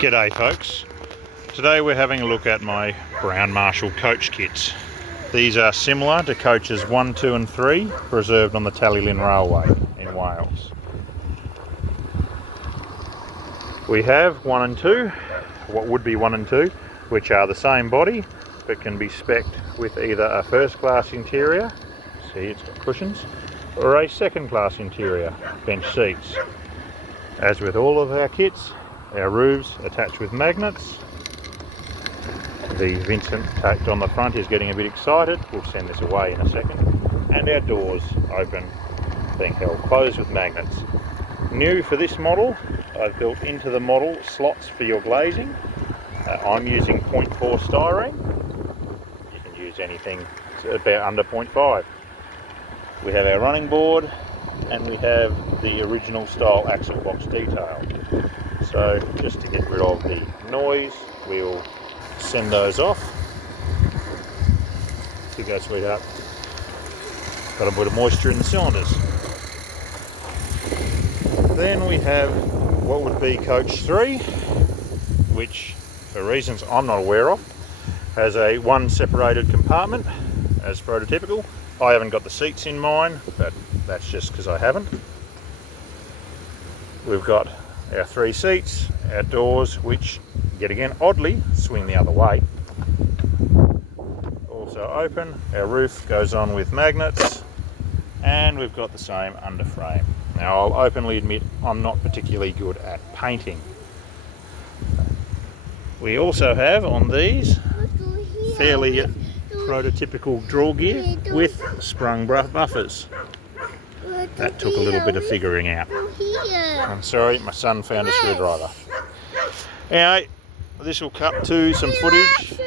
G'day folks. Today we're having a look at my Brown Marshall coach kits. These are similar to coaches 1, 2 and 3 preserved on the Talyllyn Railway in Wales. We have 1 and 2, what would be 1 and 2, which are the same body but can be specced with either a first class interior, see it's got cushions, or a second class interior, bench seats. As with all of our kits, our roofs attached with magnets. The Vincent tacked on the front is getting a bit excited. We'll send this away in a second. And our doors open, being held closed with magnets. New for this model, I've built into the model slots for your glazing. I'm using 0.4 styrene. You can use anything about under 0.5. We have our running board and we have the original style axle box detail. So just to get rid of the noise, we'll send those off. Here you go, sweetheart. Got a bit of moisture in the cylinders. Then we have what would be coach 3, which for reasons I'm not aware of, has a one separated compartment as prototypical. I haven't got the seats in mine, but that's just because I haven't. We've got our 3 seats, our doors, which yet again oddly swing the other way. Also open, our roof goes on with magnets, and we've got the same under frame. Now I'll openly admit I'm not particularly good at painting. We also have on these fairly prototypical draw gear with sprung buffers. That took a little bit of figuring out. I'm sorry, my son found a screwdriver. Anyway, this will cut to some footage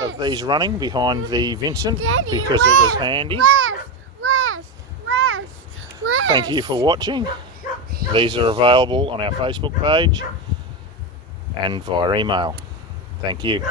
of these running behind the Vincent because it was handy. Thank you for watching. These are available on our Facebook page and via email. Thank you.